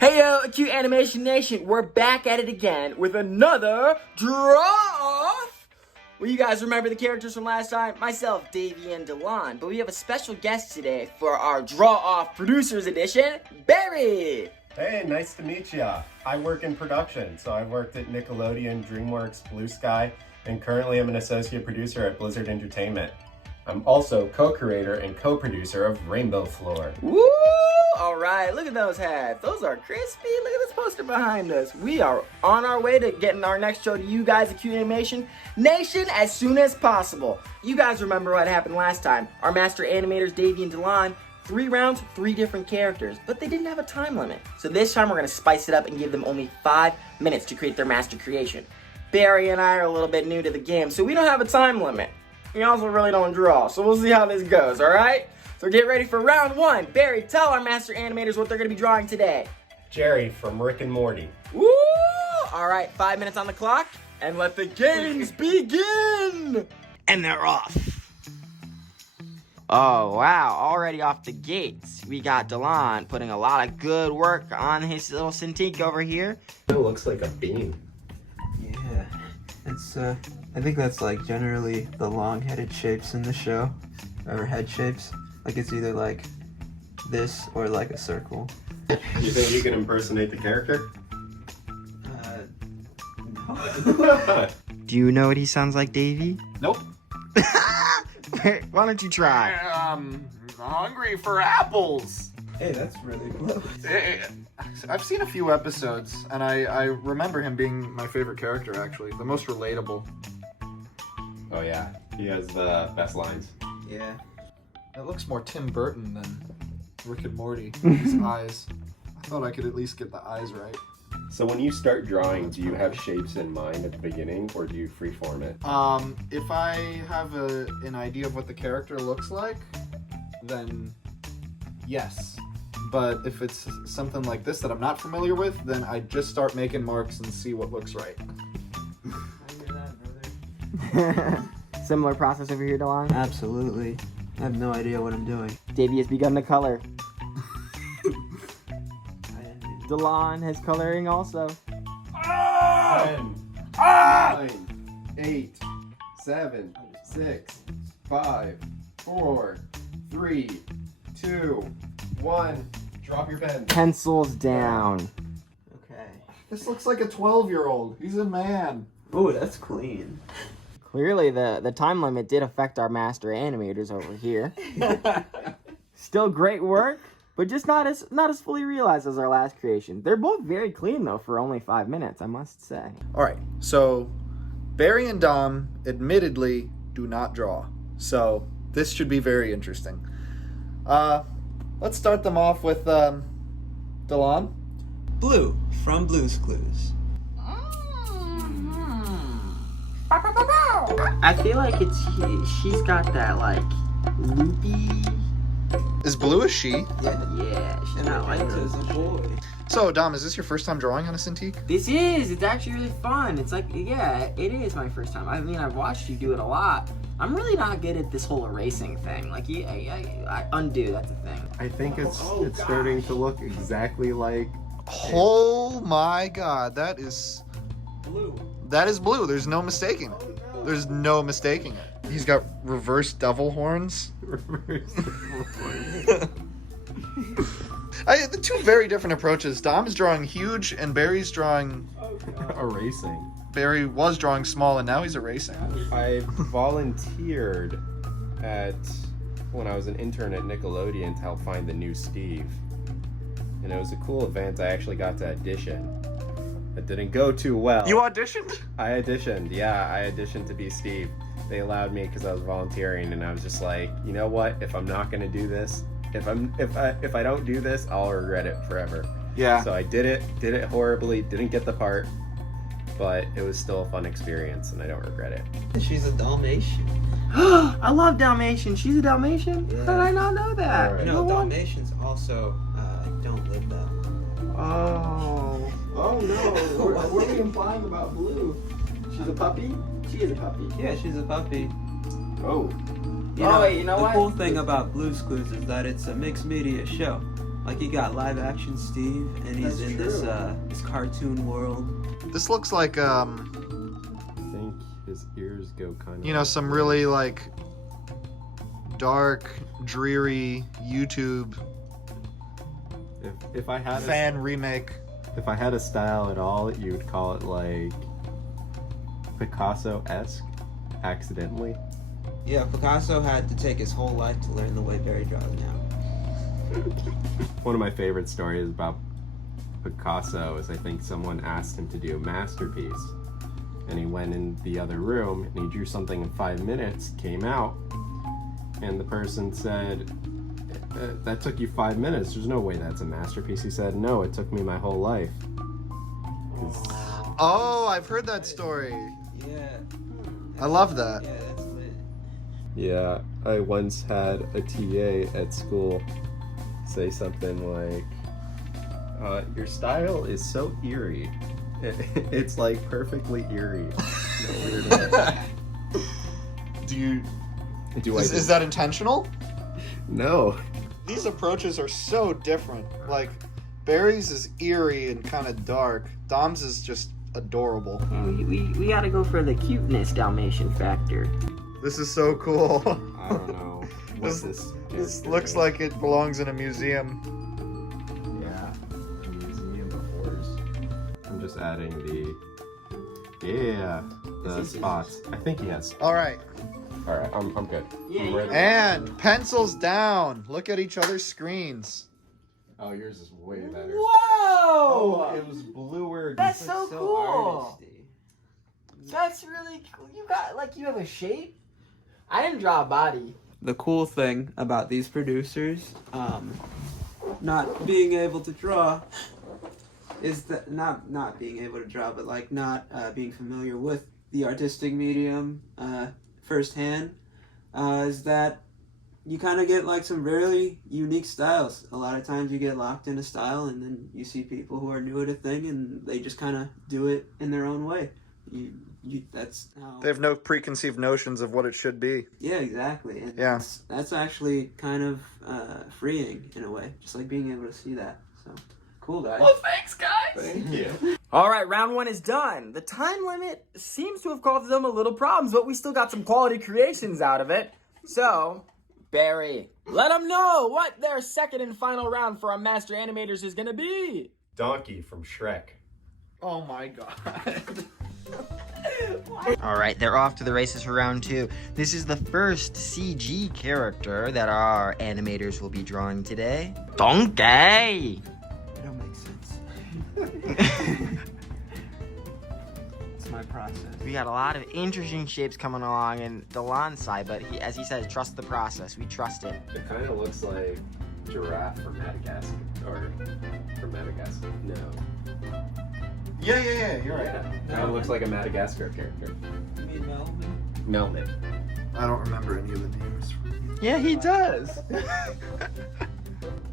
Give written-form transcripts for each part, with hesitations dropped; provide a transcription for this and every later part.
Hey yo, Acute Animation Nation, we're back at it again with another draw-off! Well, you guys remember the characters from last time? Myself, Davey, and DeLon, but we have a special guest today for our draw-off producers edition, Barry! Hey, nice to meet ya. I work in production, so I've worked at Nickelodeon, DreamWorks, Blue Sky, and currently I'm an associate producer at Blizzard Entertainment. I'm also co-creator and co-producer of Rainbow Floor. Woo! Alright, look at those hats. Those are crispy. Look at this poster behind us. We are on our way to getting our next show to you guys, Acute Animation Nation, as soon as possible. You guys remember what happened last time. Our master animators, Davey and DeLon, 3 rounds, 3 different characters, but they didn't have a time limit. So this time we're going to spice it up and give them only 5 minutes to create their master creation. Barry and I are a little bit new to the game, so we don't have a time limit. We also really don't draw, so we'll see how this goes, alright? So get ready for round 1. Barry, tell our master animators what they're going to be drawing today. Jerry from Rick and Morty. Woo! Alright, 5 minutes on the clock, and let the games begin! And they're off. Oh, wow, already off the gates. We got DeLon putting a lot of good work on his little Cintiq over here. It looks like a bean. Yeah, it's, I think that's like generally the long-headed shapes in the show, or head shapes. Like it's either like this or like a circle. You think you can impersonate the character? No. Do you know what he sounds like, Davey? Nope. Why don't you try? I'm hungry for apples. Hey, that's really close. I've seen a few episodes, and I remember him being my favorite character, actually. The most relatable. Oh yeah, he has the best lines. Yeah. It looks more Tim Burton than Rick and Morty. His eyes. I thought I could at least get the eyes right. So when you start drawing, do you have shapes in mind at the beginning, or do you freeform it? If I have an idea of what the character looks like, then yes. But if it's something like this that I'm not familiar with, then I just start making marks and see what looks right. I hear that, brother. Similar process over here, DeLon? Absolutely. I have no idea what I'm doing. Davey has begun to color. I envy DeLon has coloring also. 10, 9, 8, 7, 6, 5, 4, 3, 2, 1. Drop your pen. Pencils down. Okay. This looks like a 12-year-old. He's a man. Oh, that's clean. Clearly, the time limit did affect our master animators over here. Still great work, but just not as fully realized as our last creation. They're both very clean, though, for only 5 minutes, I must say. All right, so Barry and Dom admittedly do not draw, so this should be very interesting. Let's start them off with DeLon. Blue from Blue's Clues. I feel like she's got that, like, loopy... Is Blue a she? Yeah, she's not like as a boy. So, Dom, is this your first time drawing on a Cintiq? This is. It's actually really fun. It's like, yeah, it is my first time. I mean, I've watched you do it a lot. I'm really not good at this whole erasing thing. Like, I undo, that's a thing. I think it's starting to look exactly like... Oh my god, that is... Blue. That is Blue. There's no mistaking it. There's no mistaking it. He's got reverse devil horns. The two very different approaches. Dom's drawing huge and Barry's drawing... Erasing. Barry was drawing small and now he's erasing. I volunteered when I was an intern at Nickelodeon to help find the new Steve. And it was a cool event. I actually got to audition. It didn't go too well. You auditioned? I auditioned, yeah. I auditioned to be Steve. They allowed me because I was volunteering, and I was just like, you know what? If I'm not gonna do this, if I don't do this, I'll regret it forever. Yeah. So I did it horribly, didn't get the part, but it was still a fun experience, and I don't regret it. She's a Dalmatian. I love Dalmatian. She's a Dalmatian? Yeah. How did I not know that? Alright. You know, Dalmatians also don't live that long. Oh. Oh no. What are you implying about Blue? She's a puppy? She is a puppy. Yeah, she's a puppy. Oh. Wait, you know the what? cool thing about Blue's Clues is that it's a mixed media show. Like, you got live action Steve, and he's That's in true. this cartoon world. This looks like I think his ears go kind of. you know, some really like dark, dreary YouTube If I had fan remake. if I had a style at all, you would call it like Picasso-esque, accidentally. Yeah, Picasso had to take his whole life to learn the way Barry draws now. One of my favorite stories about Picasso is I think someone asked him to do a masterpiece, and he went in the other room and he drew something in 5 minutes, came out, and the person said, that took you 5 minutes, there's no way that's a masterpiece. He said, no, it took me my whole life. Oh, I've heard that story. Yeah. I love that. Yeah, that's lit. Yeah, I once had a TA at school say something like, your style is so eerie. It's like perfectly eerie. No weird way. Is that intentional? No. These approaches are so different. Like, Barry's is eerie and kind of dark. Dom's is just adorable. We gotta go for the cuteness Dalmatian factor. This is so cool. I don't know what This this looks like it belongs in a museum. Yeah, a museum of horrors. I'm just adding the spots. I think he has. All right. All right, I'm good. Yeah, I'm ready. And pencils down. Look at each other's screens. Oh, yours is way better. Whoa! Oh, it was bluer. That's so cool. artisty. That's really cool. You got, like, you have a shape? I didn't draw a body. The cool thing about these producers, not being able to draw, is that not being able to draw, but like not being familiar with the artistic medium firsthand, is that you kind of get like some really unique styles. A lot of times you get locked in a style, and then you see people who are new at a thing, and they just kind of do it in their own way. That's how. They have no preconceived notions of what it should be. Yeah, exactly. And Yeah. that's actually kind of freeing in a way, just like being able to see that. So cool, guys. Well, thanks, guys. Thank you. All right, round one is done. The time limit seems to have caused them a little problems, but we still got some quality creations out of it. So, Barry, let them know what their second and final round for our master animators is going to be. Donkey from Shrek. Oh my god. All right, they're off to the races for round two. This is the first CG character that our animators will be drawing today. Donkey! It don't make sense. It's my process. We got a lot of interesting shapes coming along in DeLon's side, but as he says, trust the process. We trust it. It kind of looks like giraffe from Madagascar. Or from Madagascar. No. Yeah, you're right. Yeah. Kind of looks like a Madagascar character. You mean Melvin? Melman. I don't remember any of the names. Yeah, he does.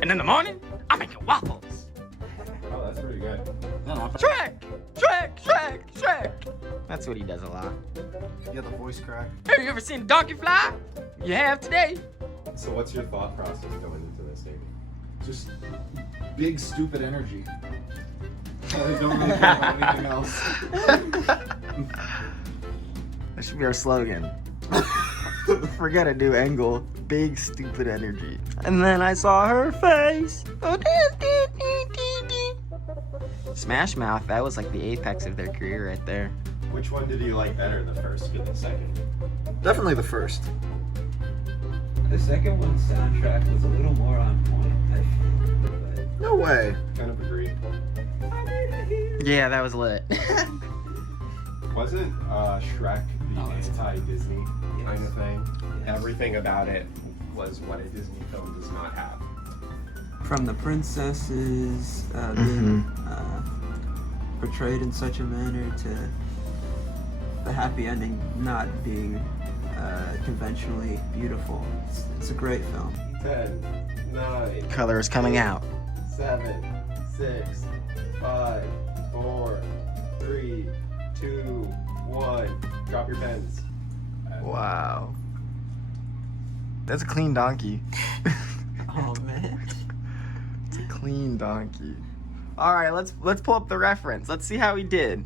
And in the morning, I'm making waffles. Oh, that's pretty good. Shrek! Shrek! Shrek! Shrek! That's what he does a lot. Yeah, the voice crack. Have you ever seen a donkey fly? You have today. So what's your thought process going into this, Davey? Just big, stupid energy. I don't really care about anything else. That should be our slogan. Forget a new angle. Big stupid energy. And then I saw her face. Smash Mouth, that was like the apex of their career right there. Which one did you like better, the first or the second? Definitely the first. The second one's soundtrack was a little more on point, I feel. But No way. Kind of agree. Yeah, that was lit. Wasn't Shrek the anti-Disney kind of thing? Yes. Everything about it was what a Disney film does not have. from the princesses being portrayed in such a manner to the happy ending not being conventionally beautiful. It's a great film. 10, 9, Color is coming out. 7, 6, 5, 4, 3, 2, 1. Drop your pens. Wow. That's a clean donkey. Oh man. a clean donkey. All right, let's pull up the reference. Let's see how he did.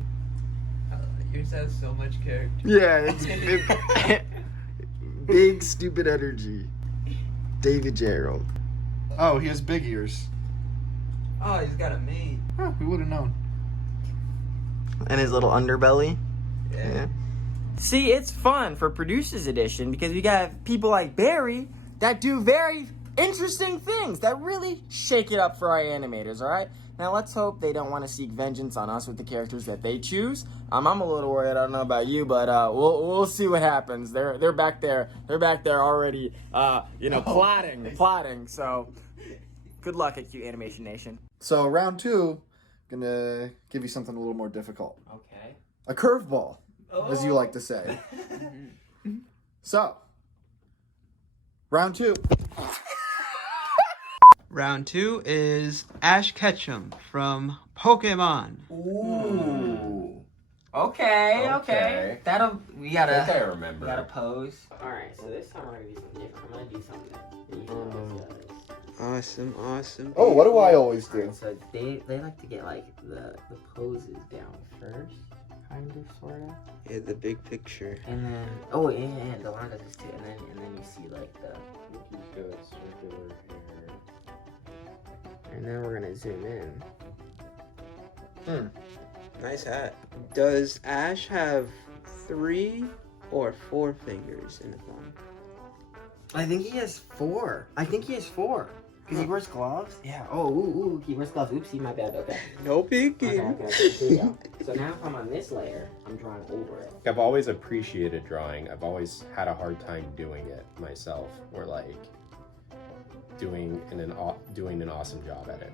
Yours has so much character. Yeah, it's big stupid energy. David Gerald. Oh, he has big ears. Oh, he's got a mane. Huh, who would have known? And his little underbelly. Yeah. See, it's fun for Producers Edition because we got people like Barry that do very interesting things that really shake it up for our animators, all right? Now, let's hope they don't want to seek vengeance on us with the characters that they choose. I'm a little worried. I don't know about you, but we'll see what happens. They're back there. They're back there already, plotting. So, good luck, Acute Animation Nation. So round 2, gonna give you something a little more difficult. Okay. A curveball, as you like to say. So, round 2. Round 2 is Ash Ketchum from Pokemon. Ooh. Okay. We gotta. I think I remember. Gotta pose. All right. So this time we're gonna do something different. I'm gonna do something that usually always does. Awesome. Oh, what do I always do? So they like to get like the poses down first, kind of, sort of. Yeah, the big picture. And then and DeLon does this too. And then you see like the. Circular hair. And then we're gonna zoom in. Nice hat. Does Ash have 3 or 4 fingers in a thumb? I think he has 4. Because he wears gloves? Yeah. Oh, he wears gloves. Oopsie, my bad. Okay. No peeking. Okay. Here you go. So now if I'm on this layer, I'm drawing over it. I've always appreciated drawing. I've always had a hard time doing it myself, or like doing an awesome job at it.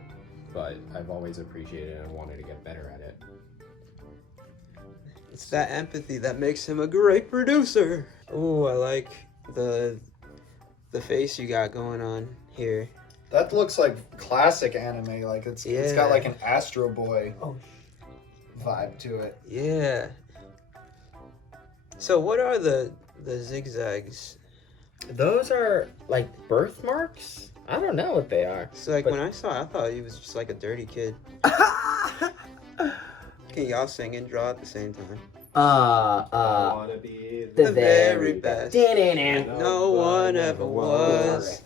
But I've always appreciated it and wanted to get better at it. It's that empathy that makes him a great producer. Oh, I like the face you got going on here. That looks like classic anime. Like it's got like an Astro Boy vibe to it. Yeah. So what are the zigzags? Those are like birthmarks? I don't know what they are. So like when I saw it, I thought he was just like a dirty kid. Can y'all sing and draw at the same time? I wanna be the very best. No one ever was.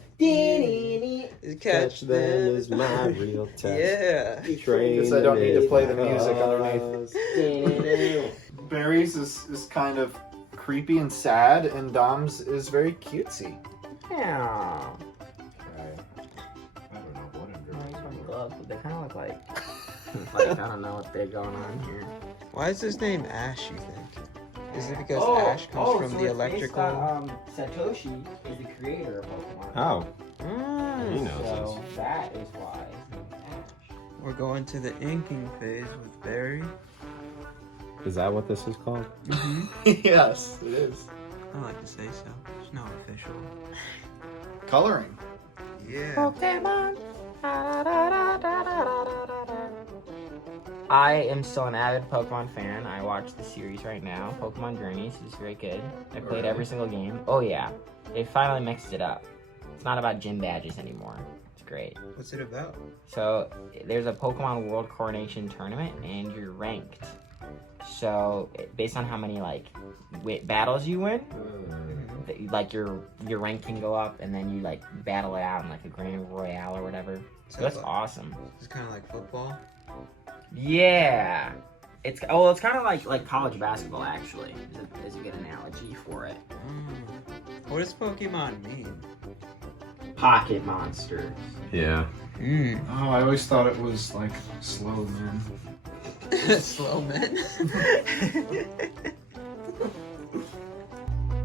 Catch them is my real test. Yeah. Because I don't need to play the music underneath. Barry's is kind of creepy and sad, and Dom's is very cutesy. Yeah. Okay. I don't know what I'm doing. Gloves, but they kind of look like I don't know what they're going on here. Why is his name Ash, you think? Is it because Ash comes from the electrical? Satoshi is the creator of Pokemon. Oh, he So knows that is why his name is Ash. We're going to the inking phase with Barry. this. Is that what this is called? Yes, it is. I like to say so. It's not official. Coloring. Yeah. Pokemon. I am still an avid Pokemon fan. I watch the series right now. Pokemon Journeys is very good. I played every single game. Oh yeah. They finally mixed it up. It's not about gym badges anymore. It's great. What's it about? So there's a Pokemon World Coronation tournament and you're ranked. So based on how many like battles you win, like your rank can go up, and then you like battle it out in like a Grand Royale or whatever. So that's awesome. It's kind of like football. Yeah, it's kind of like college basketball actually. Is a good analogy for it. What does Pokemon mean? Pocket monsters. Yeah. Oh, I always thought it was like slow men. Slow men.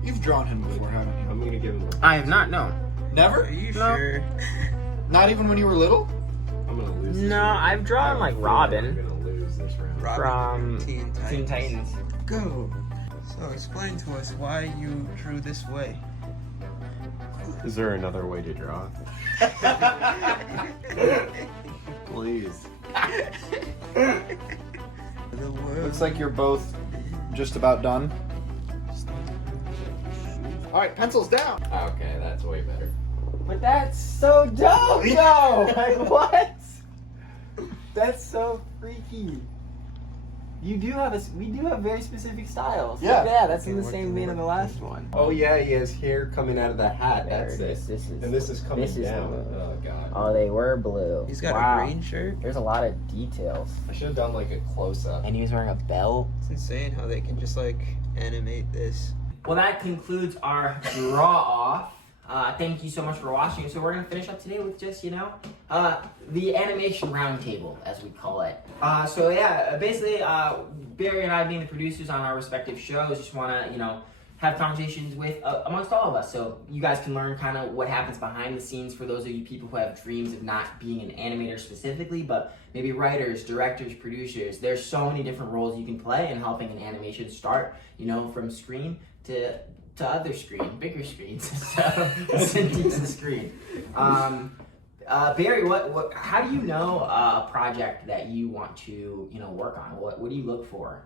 You've drawn him before, haven't you? I'm gonna give him. I have not. No. Never? Are you No. sure? Not even when you were little? I'm gonna lose. This No, round. I've drawn like I'm Robin gonna lose this round. Robin from Teen Titans. Teen Titans. Go. So explain to us why you drew this way. Is there another way to draw? Please. The world. Looks like you're both just about done. Alright, pencils down! Okay, that's way better. But that's so dope, though. Like what? That's so freaky. We do have very specific styles. Yeah. Yeah, that's in the same vein of the last one. Oh yeah, he has hair coming out of the hat. There That's it it. is. And this is coming this is down. the- Oh god. Oh, they were blue. He's got Wow. a green shirt. There's a lot of details. I should have done like a close up. And he was wearing a belt. It's insane how they can just like animate this. Well, that concludes our draw-off. Thank you so much for watching. So we're going to finish up today with just, the animation roundtable, as we call it. So yeah, basically, Barry and I being the producers on our respective shows just want to, have conversations with amongst all of us, so you guys can learn kind of what happens behind the scenes for those of you people who have dreams of not being an animator specifically, but maybe writers, directors, producers. There's so many different roles you can play in helping an animation start, from screen to other screen, bigger screens, so it's a decent screen. Barry, how do you know a project that you want to work on? What do you look for?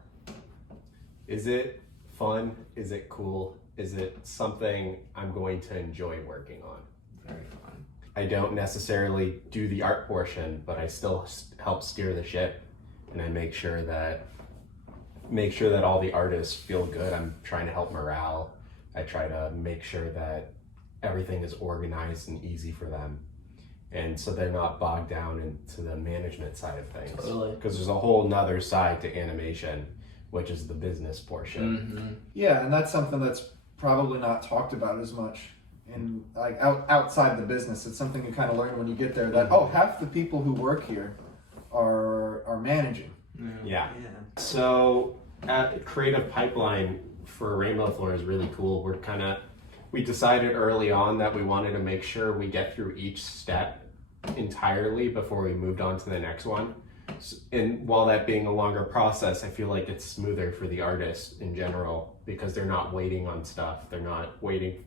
Is it fun? Is it cool? Is it something I'm going to enjoy working on? Very fun. I don't necessarily do the art portion, but I still help steer the ship, and I make sure that all the artists feel good. I'm trying to help morale. I try to make sure that everything is organized and easy for them, and so they're not bogged down into the management side of things. Totally. Because there's a whole nother side to animation, which is the business portion. Mm-hmm. Yeah, and that's something that's probably not talked about as much in outside the business. It's something you kind of learn when you get there that half the people who work here are managing. Yeah. Yeah. So creative pipeline for Rainbow Floor is really cool. We decided early on that we wanted to make sure we get through each step entirely before we moved on to the next one. And while that being a longer process, I feel like it's smoother for the artists in general because they're not waiting on stuff. They're not waiting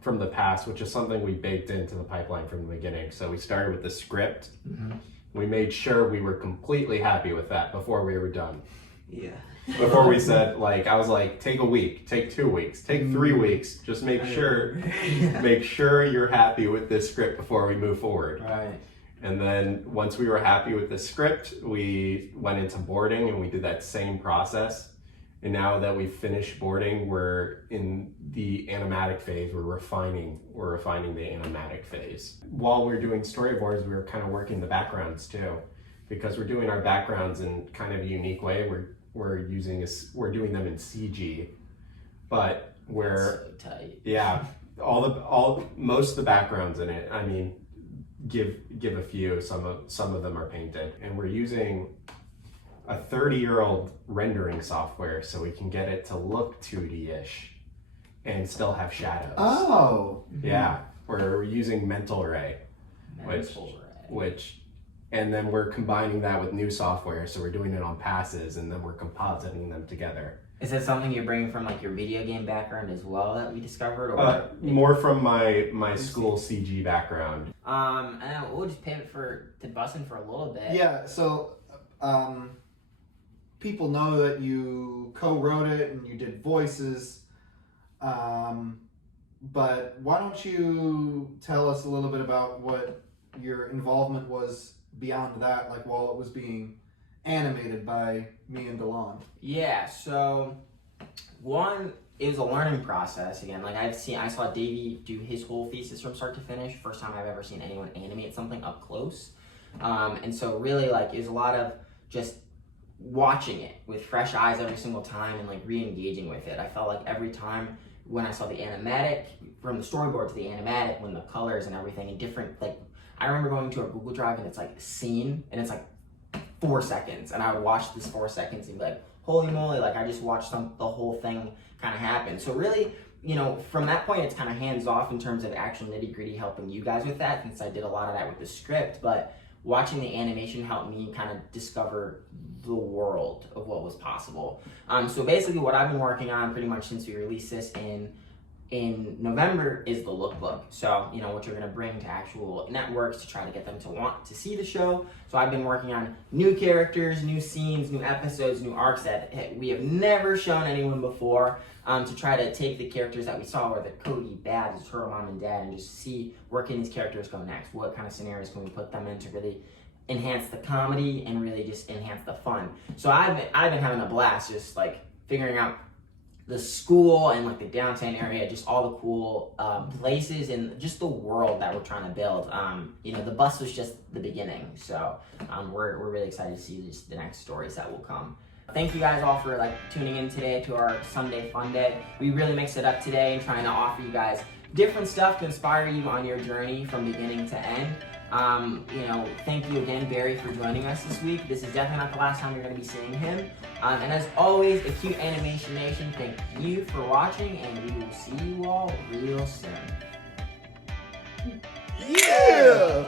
from the past, which is something we baked into the pipeline from the beginning. So we started with the script. Mm-hmm. We made sure we were completely happy with that before we were done. Yeah. Before we said, I was like, take a week, take 2 weeks, take 3 weeks. Just make sure you're happy with this script before we move forward. Right. And then once we were happy with the script, we went into boarding and we did that same process. And now that we've finished boarding, we're in the animatic phase. We're refining the animatic phase. While we're doing storyboards, we were kind of working the backgrounds too, because we're doing our backgrounds in kind of a unique way. We're doing them in CG, but That's so tight. yeah, most of the backgrounds in it. I mean, give a few. Some of them are painted, and we're using a 30-year-old rendering software so we can get it to look 2D-ish and still have shadows. Oh. Yeah, we're using Mental Ray, and then we're combining that with new software, so we're doing it on passes, and then we're compositing them together. Is that something you're bringing from your video game background as well that we discovered, or More from my school CG background. And then we'll just pivot to Bussin' for a little bit. Yeah, so people know that you co-wrote it and you did voices, but why don't you tell us a little bit about what your involvement was beyond that, while it was being animated by me and DeLon? Yeah, so one, it was a learning process again. I saw Davey do his whole thesis from start to finish. First time I've ever seen anyone animate something up close. And so really it was a lot of just watching it with fresh eyes every single time and re-engaging with it. I felt like every time when I saw the animatic, from the storyboard to the animatic, when the colors and everything and different, I remember going to a Google Drive and it's scene and it's 4 seconds, and I would watch this 4 seconds and be like, holy moly, I just watched the whole thing kind of happen. So really, from that point, it's kind of hands off in terms of actual nitty gritty helping you guys with that, since I did a lot of that with the script, but watching the animation helped me kind of discover the world of what was possible. So basically what I've been working on pretty much since we released this in November is the lookbook. So, what you're going to bring to actual networks to try to get them to want to see the show. So I've been working on new characters, new scenes, new episodes, new arcs that we have never shown anyone before, to try to take the characters that we saw, whether Cody, Babs, her mom and dad, and just see where can these characters go next? What kind of scenarios can we put them in to really enhance the comedy and really just enhance the fun. So I've been having a blast just like figuring out the school and like the downtown area, just all the cool places and just the world that we're trying to build. You know, the bus was just the beginning, so we're really excited to see just the next stories that will come. Thank you guys all for like tuning in today to our Sunday Fun Day. We really mixed it up today and trying to offer you guys different stuff to inspire you on your journey from beginning to end. You know, thank you again, Barry, for joining us this week. This is definitely not the last time you're going to be seeing him. And as always, Acute Animation Nation, thank you for watching, and we will see you all real soon. Yeah!